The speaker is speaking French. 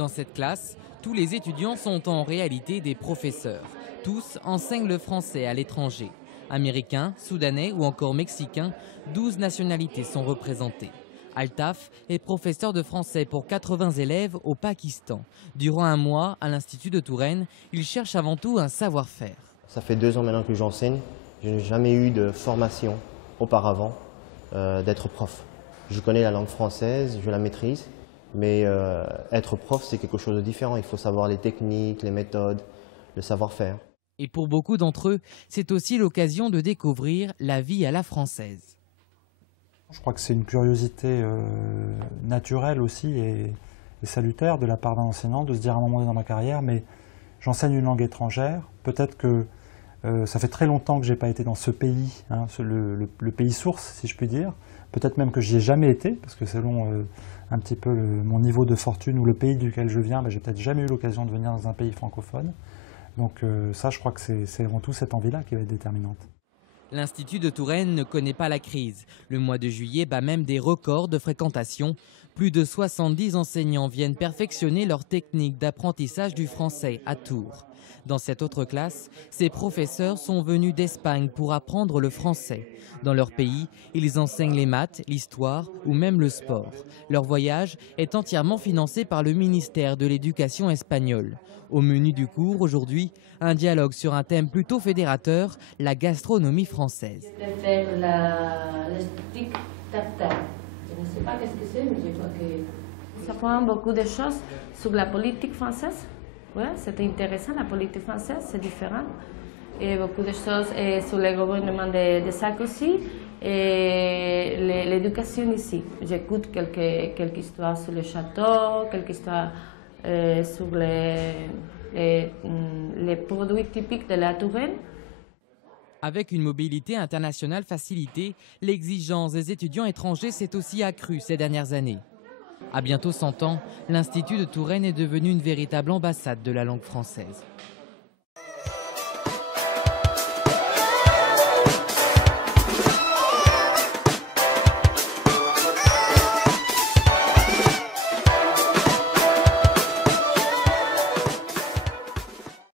Dans cette classe, tous les étudiants sont en réalité des professeurs. Tous enseignent le français à l'étranger. Américains, soudanais ou encore mexicains, 12 nationalités sont représentées. Altaf est professeur de français pour 80 élèves au Pakistan. Durant un mois, à l'Institut de Touraine, il cherche avant tout un savoir-faire. Ça fait 2 ans maintenant que j'enseigne. Je n'ai jamais eu de formation auparavant d'être prof. Je connais la langue française, je la maîtrise, mais être prof, c'est quelque chose de différent. Il faut savoir les techniques, les méthodes, le savoir-faire. Et pour beaucoup d'entre eux, c'est aussi l'occasion de découvrir la vie à la française. Je crois que c'est une curiosité naturelle aussi et salutaire de la part d'un enseignant de se dire à un moment donné dans ma carrière, mais j'enseigne une langue étrangère, peut-être que ça fait très longtemps que je n'ai pas été dans ce pays, hein, le pays source si je puis dire, peut-être même que j'y ai jamais été, parce que selon un petit peu mon niveau de fortune ou le pays duquel je viens, j'ai peut-être jamais eu l'occasion de venir dans un pays francophone. Donc ça, je crois que c'est avant tout cette envie-là qui va être déterminante. L'Institut de Touraine ne connaît pas la crise. Le mois de juillet bat même des records de fréquentation. Plus de 70 enseignants viennent perfectionner leur technique d'apprentissage du français à Tours. Dans cette autre classe, ces professeurs sont venus d'Espagne pour apprendre le français. Dans leur pays, ils enseignent les maths, l'histoire ou même le sport. Leur voyage est entièrement financé par le ministère de l'Éducation espagnol. Au menu du cours, aujourd'hui, un dialogue sur un thème plutôt fédérateur, la gastronomie française. Je préfère le stick tartare. Je ne sais pas qu'est-ce que c'est, mais je crois que... Ça prend beaucoup de choses sur la politique française. Ouais, c'était intéressant, la politique française, c'est différent. Et beaucoup de choses sur le gouvernement de Sarkozy et l'éducation ici. J'écoute quelques histoires sur le château, quelques histoires sur les produits typiques de la Touraine. Avec une mobilité internationale facilitée, l'exigence des étudiants étrangers s'est aussi accrue ces dernières années. À bientôt 100 ans, l'Institut de Touraine est devenu une véritable ambassade de la langue française.